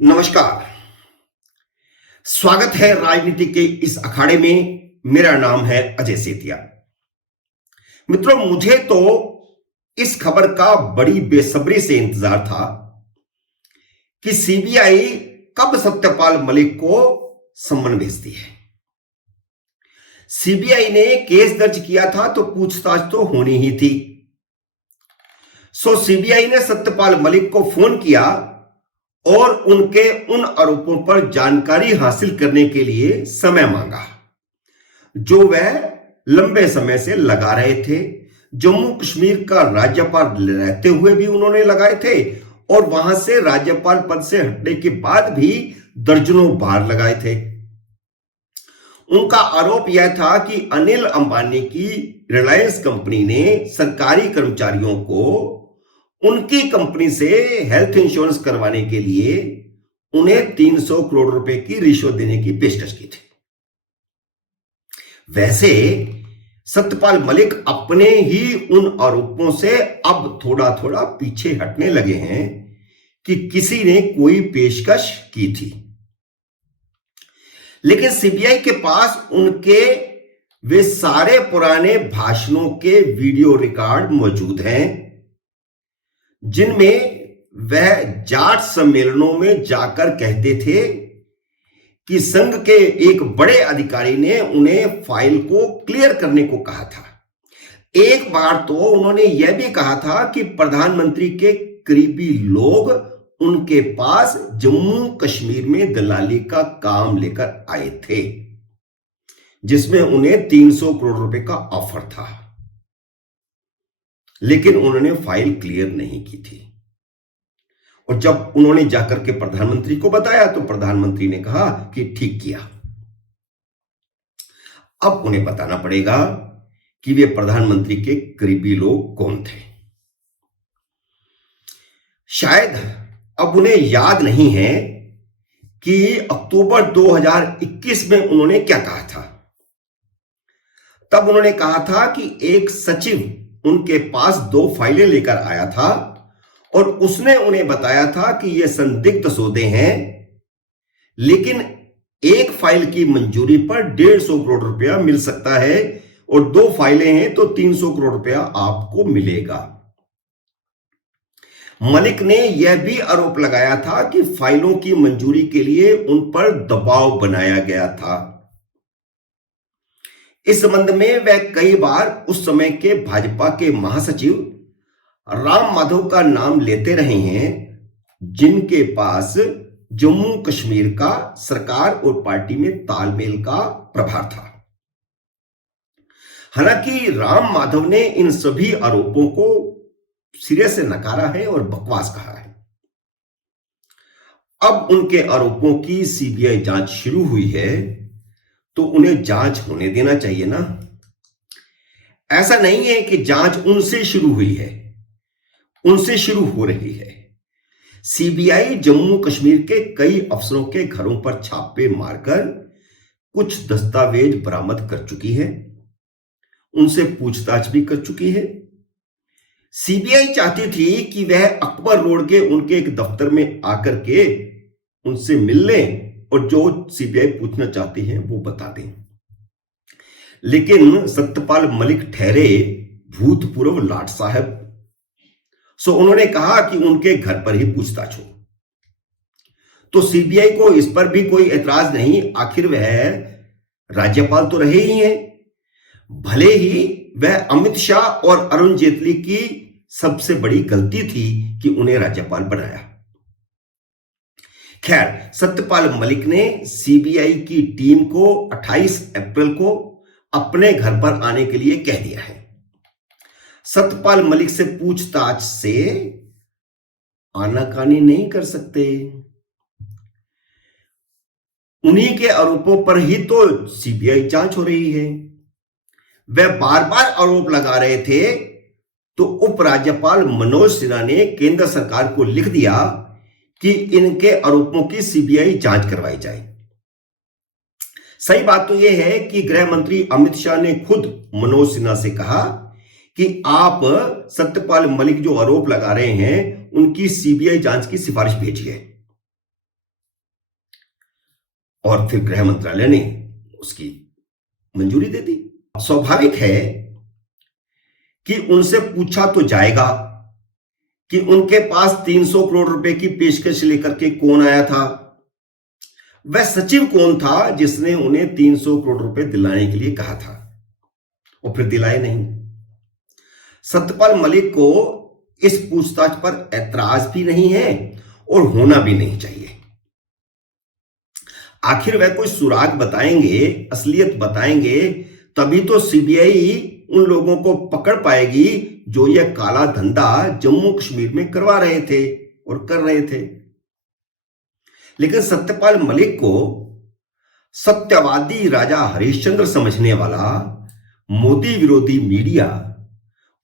नमस्कार। स्वागत है राजनीति के इस अखाड़े में। मेरा नाम है अजय सेतिया। मित्रों, मुझे तो इस खबर का बड़ी बेसब्री से इंतजार था कि सीबीआई कब सत्यपाल मलिक को सम्मन भेजती है। सीबीआई ने केस दर्ज किया था तो पूछताछ तो होनी ही थी। सीबीआई ने सत्यपाल मलिक को फोन किया और उनके उन आरोपों पर जानकारी हासिल करने के लिए समय मांगा जो वह लंबे समय से लगा रहे थे। जम्मू कश्मीर का राज्यपाल रहते हुए भी उन्होंने लगाए थे और वहां से राज्यपाल पद से हटने के बाद भी दर्जनों बार लगाए थे। उनका आरोप यह था कि अनिल अंबानी की रिलायंस कंपनी ने सरकारी कर्मचारियों को उनकी कंपनी से हेल्थ इंश्योरेंस करवाने के लिए उन्हें 300 करोड़ रुपए की रिश्वत देने की पेशकश की थी। वैसे सत्यपाल मलिक अपने ही उन आरोपों से अब थोड़ा थोड़ा पीछे हटने लगे हैं कि किसी ने कोई पेशकश की थी, लेकिन सीबीआई के पास उनके वे सारे पुराने भाषणों के वीडियो रिकॉर्ड मौजूद हैं जिनमें वह जाट सम्मेलनों में जाकर कहते थे कि संघ के एक बड़े अधिकारी ने उन्हें फाइल को क्लियर करने को कहा था। एक बार तो उन्होंने यह भी कहा था कि प्रधानमंत्री के करीबी लोग उनके पास जम्मू कश्मीर में दलाली का काम लेकर आए थे जिसमें उन्हें 300 करोड़ रुपए का ऑफर था, लेकिन उन्होंने फाइल क्लियर नहीं की थी। और जब उन्होंने जाकर के प्रधानमंत्री को बताया तो प्रधानमंत्री ने कहा कि ठीक किया। अब उन्हें बताना पड़ेगा कि वे प्रधानमंत्री के करीबी लोग कौन थे। शायद अब उन्हें याद नहीं है कि अक्टूबर 2021 में उन्होंने क्या कहा था। तब उन्होंने कहा था कि एक सचिव उनके पास 2 फाइलें लेकर आया था और उसने उन्हें बताया था कि ये संदिग्ध सौदे हैं, लेकिन एक फाइल की मंजूरी पर 150 करोड़ रुपया मिल सकता है और 2 फाइलें हैं तो 300 करोड़ रुपया आपको मिलेगा। मलिक ने यह भी आरोप लगाया था कि फाइलों की मंजूरी के लिए उन पर दबाव बनाया गया था। इस संबंध में वह कई बार उस समय के भाजपा के महासचिव राम माधव का नाम लेते रहे हैं, जिनके पास जम्मू कश्मीर का सरकार और पार्टी में तालमेल का प्रभार था। हालांकि राम माधव ने इन सभी आरोपों को सिरे से नकारा है और बकवास कहा है। अब उनके आरोपों की सीबीआई जांच शुरू हुई है तो उन्हें जांच होने देना चाहिए ना। ऐसा नहीं है कि जांच उनसे शुरू हुई है, उनसे शुरू हो रही है। सीबीआई जम्मू कश्मीर के कई अफसरों के घरों पर छापे मारकर कुछ दस्तावेज बरामद कर चुकी है, उनसे पूछताछ भी कर चुकी है। सीबीआई चाहती थी कि वह अकबर रोड के उनके एक दफ्तर में आकर के उनसे मिल लें और जो सीबीआई पूछना चाहती है वो बता दें, लेकिन सत्यपाल मलिक ठहरे भूतपूर्व लाट साहब। उन्होंने कहा कि उनके घर पर ही पूछताछ हो। तो सीबीआई को इस पर भी कोई एतराज नहीं, आखिर वह राज्यपाल तो रहे ही हैं। भले ही वह अमित शाह और अरुण जेटली की सबसे बड़ी गलती थी कि उन्हें राज्यपाल बनाया। खैर, सत्यपाल मलिक ने सीबीआई की टीम को 28 अप्रैल को अपने घर पर आने के लिए कह दिया है। सत्यपाल मलिक से पूछताछ से आनाकानी नहीं कर सकते। उन्हीं के आरोपों पर ही तो सीबीआई जांच हो रही है। वह बार बार आरोप लगा रहे थे तो उपराज्यपाल मनोज सिन्हा ने केंद्र सरकार को लिख दिया कि इनके आरोपों की सीबीआई जांच करवाई जाए। सही बात तो यह है कि गृह मंत्री अमित शाह ने खुद मनोज सिन्हा से कहा कि आप सत्यपाल मलिक जो आरोप लगा रहे हैं उनकी सीबीआई जांच की सिफारिश भेजिए। और फिर गृह मंत्रालय ने उसकी मंजूरी दे दी। स्वाभाविक है कि उनसे पूछा तो जाएगा कि उनके पास 300 करोड़ रुपए की पेशकश लेकर के कौन आया था, वह सचिव कौन था जिसने उन्हें 300 करोड़ रुपए दिलाने के लिए कहा था और फिर दिलाए नहीं। सत्यपाल मलिक को इस पूछताछ पर ऐतराज भी नहीं है और होना भी नहीं चाहिए। आखिर वह कोई सुराग बताएंगे, असलियत बताएंगे, तभी तो सीबीआई उन लोगों को पकड़ पाएगी जो यह काला धंधा जम्मू कश्मीर में करवा रहे थे और कर रहे थे। लेकिन सत्यपाल मलिक को सत्यवादी राजा हरिश्चंद्र समझने वाला मोदी विरोधी मीडिया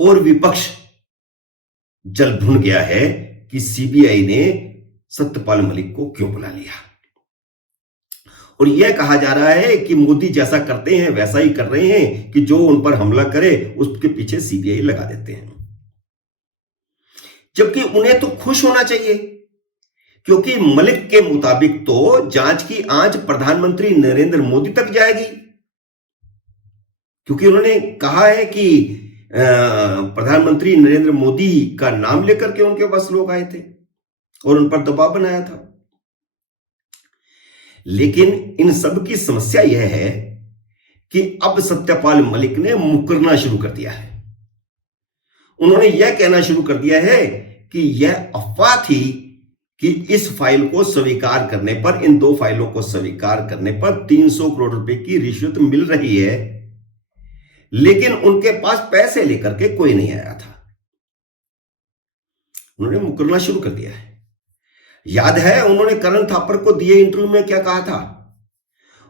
और विपक्ष जल भुन गया है कि सीबीआई ने सत्यपाल मलिक को क्यों बुला लिया। और यह कहा जा रहा है कि मोदी जैसा करते हैं वैसा ही कर रहे हैं कि जो उन पर हमला करे उसके पीछे सीबीआई लगा देते हैं, जबकि उन्हें तो खुश होना चाहिए क्योंकि मलिक के मुताबिक तो जांच की आंच प्रधानमंत्री नरेंद्र मोदी तक जाएगी, क्योंकि उन्होंने कहा है कि प्रधानमंत्री नरेंद्र मोदी का नाम लेकर के उनके पास लोग आए थे और उन पर दबाव बनाया था। लेकिन इन सब की समस्या यह है कि अब सत्यपाल मलिक ने मुकरना शुरू कर दिया है। उन्होंने यह कहना शुरू कर दिया है कि यह अफवाह थी कि इस फाइल को स्वीकार करने पर, इन 2 फाइलों को स्वीकार करने पर 300 करोड़ रुपए की रिश्वत मिल रही है, लेकिन उनके पास पैसे लेकर के कोई नहीं आया था। उन्होंने मुकरना शुरू कर दिया है। याद है उन्होंने करण थापर को दिए इंटरव्यू में क्या कहा था?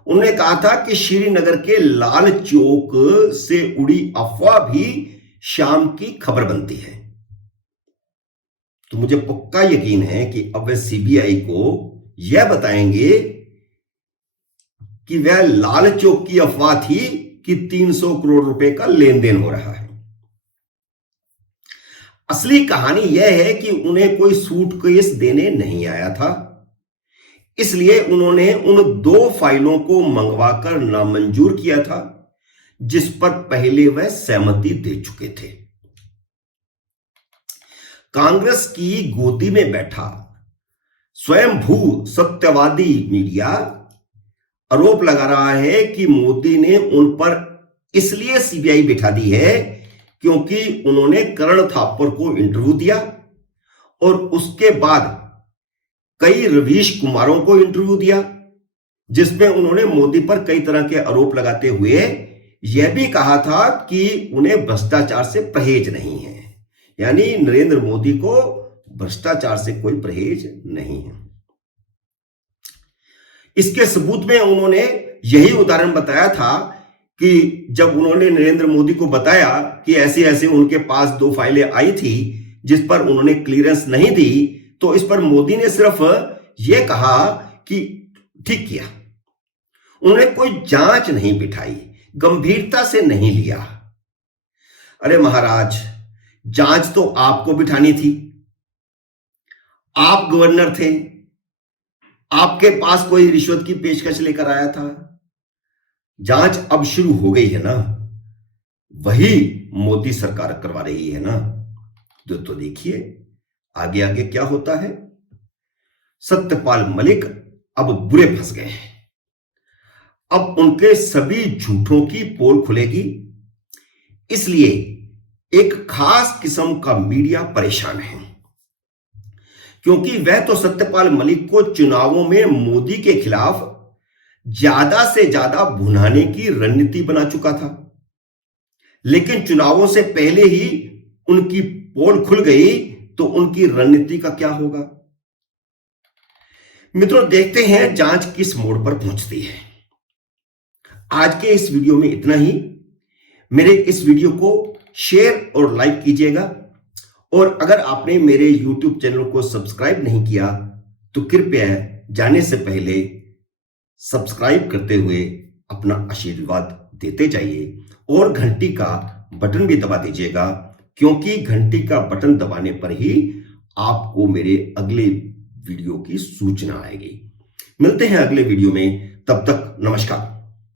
उन्होंने कहा था कि श्रीनगर के लाल चौक से उड़ी अफवाह भी शाम की खबर बनती है। तो मुझे पक्का यकीन है कि अब वे सीबीआई को यह बताएंगे कि वह लाल चौक की अफवाह थी कि 300 करोड़ रुपए का लेन देन हो रहा है। असली कहानी यह है कि उन्हें कोई सूटकेस देने नहीं आया था, इसलिए उन्होंने उन 2 फाइलों को मंगवाकर नामंजूर किया था जिस पर पहले वह सहमति दे चुके थे। कांग्रेस की गोदी में बैठा स्वयंभू सत्यवादी मीडिया आरोप लगा रहा है कि मोदी ने उन पर इसलिए सीबीआई बिठा दी है क्योंकि उन्होंने करण थापर को इंटरव्यू दिया और उसके बाद कई रवीश कुमारों को इंटरव्यू दिया जिसमें उन्होंने मोदी पर कई तरह के आरोप लगाते हुए यह भी कहा था कि उन्हें भ्रष्टाचार से परहेज नहीं है, यानी नरेंद्र मोदी को भ्रष्टाचार से कोई परहेज नहीं है। इसके सबूत में उन्होंने यही उदाहरण बताया था कि जब उन्होंने नरेंद्र मोदी को बताया कि ऐसे ऐसे उनके पास 2 फाइलें आई थी जिस पर उन्होंने क्लियरेंस नहीं दी, तो इस पर मोदी ने सिर्फ यह कहा कि ठीक किया। उन्होंने कोई जांच नहीं बिठाई, गंभीरता से नहीं लिया। अरे महाराज, जांच तो आपको बिठानी थी, आप गवर्नर थे, आपके पास कोई रिश्वत की पेशकश लेकर आया था। जांच अब शुरू हो गई है ना, वही मोदी सरकार करवा रही है ना। तो देखिए आगे आगे क्या होता है। सत्यपाल मलिक अब बुरे फंस गए हैं। अब उनके सभी झूठों की पोल खुलेगी, इसलिए एक खास किस्म का मीडिया परेशान है, क्योंकि वह तो सत्यपाल मलिक को चुनावों में मोदी के खिलाफ ज्यादा से ज्यादा भुनाने की रणनीति बना चुका था, लेकिन चुनावों से पहले ही उनकी पोल खुल गई तो उनकी रणनीति का क्या होगा। मित्रों, देखते हैं जांच किस मोड़ पर पहुंचती है। आज के इस वीडियो में इतना ही। मेरे इस वीडियो को शेयर और लाइक कीजिएगा, और अगर आपने मेरे YouTube चैनल को सब्सक्राइब नहीं किया तो कृपया जाने से पहले सब्सक्राइब करते हुए अपना आशीर्वाद देते जाइए और घंटी का बटन भी दबा दीजिएगा, क्योंकि घंटी का बटन दबाने पर ही आपको मेरे अगले वीडियो की सूचना आएगी। मिलते हैं अगले वीडियो में, तब तक नमस्कार।